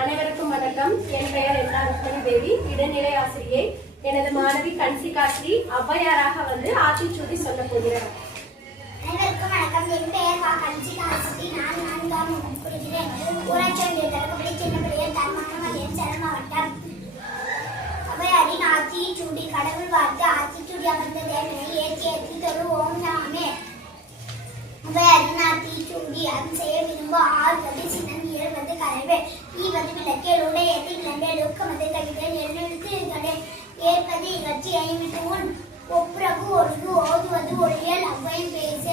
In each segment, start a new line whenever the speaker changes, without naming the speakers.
அனைவருக்கும் வணக்கம். என் பெயர் எல்லா ருக்மணி தேவி. இடைநிலை ஆசிரியை. எனது மாணவி கன்சிகாஸ்ரீ ஔவையாராக வந்து ஆத்திச்சூடி சொல்ல போகிறேன்
அனைவருக்கும் வணக்கம். என் பெயர் கா கஞ்சி காசி நான் நான்காம் வகுப்பு ஊராட்சி ஒன்றிய தொடக்கப்படி சின்னப்படியில் தர்மபுரம் மதியம் சேலம் மாவட்டம். அவையாரின் ஆத்தி சூடி கடவுள் வாழ்த்து ஆத்தி சூடி அமர்ந்த தேவனை ஏற்றி ஏற்றி தொழு ஓம் நாமே. அவையாரின் ஆத்தி அந்த ஈவது கடிதன் கடை ஏற்பது இகழ்ச்சி ஐமிட்டு உன் ஒப்புரவு ஒழுங்கு ஓதுவது ஒழியல் அவ்வையும் பேச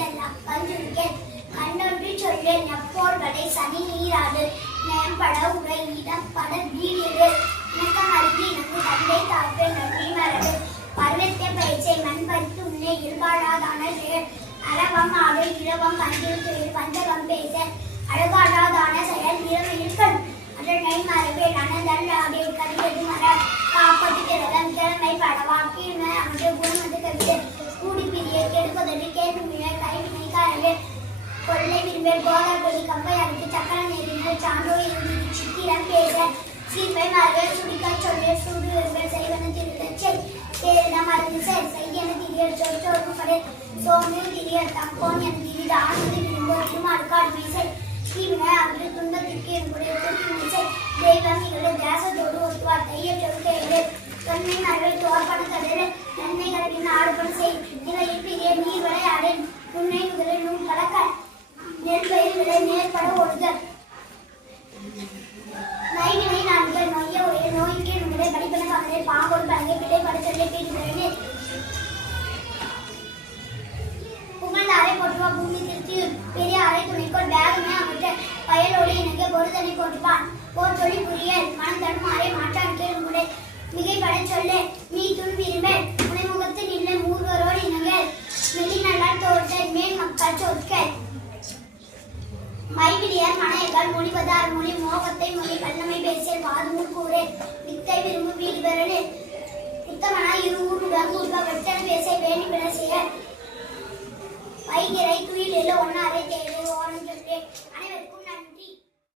பஞ்சுரிக்கல் கண்டொன்று சொல்லேன் நப்போர்களை சனி நீராடு நேம்பட உரை வீடு இணக்கம் அருகி தந்தை நன்றி மரபு பருவத்தை மண் பறித்து உள்ளே இருபாடாதான செயல் ஆடு இளவம் பஞ்சில் பஞ்சகம் பேச அழகாடாதான செயல் இரவு இருக்க கொள்ளை கோலாபுரி போதா கொடி கம்பை அறுத்து சக்கர நெறிங்கள் சான்றோ இறுதி சித்திரம் பேச சீர்மை மரபல் சுடிக்க சொல்லே சூடு விரும்பல் செய்வன திருத்தச்சை தேரிட மருந்து செல் செய்யன திரியல் சொல் சோறு படை சோமு திரியல் தம்போன் என திரித ஆனது விரும்போ திருமாடுகாடு மீசை தீவினை போர் தொழில் புரியல் மனம் தரும் மாற்றான் கேள் முறை மிகைப்பட சொல்ல நீ துன் விரும்பல் முனைமுகத்து நில்ல மூர்வரோடு இணங்கல் மெலிநல்லால் தோற்றல் மேல் மக்கள் சொற்கள் மைவிலியர் மனையர்கள் மொழிவதார் மொழி மோகத்தை மொழி வல்லமை பேசியல் வாதுமுள் கூறே. வித்தை விரும்பு வீடு பெறனு உத்தமனா இரு ஊருடன் உருவ வெட்டன பேச வேண்டி பிற வைகிறை வைகிரை துயிலில் ஒன்னாரை தேடு ஓரம் சொல்லி அனைவருக்கும்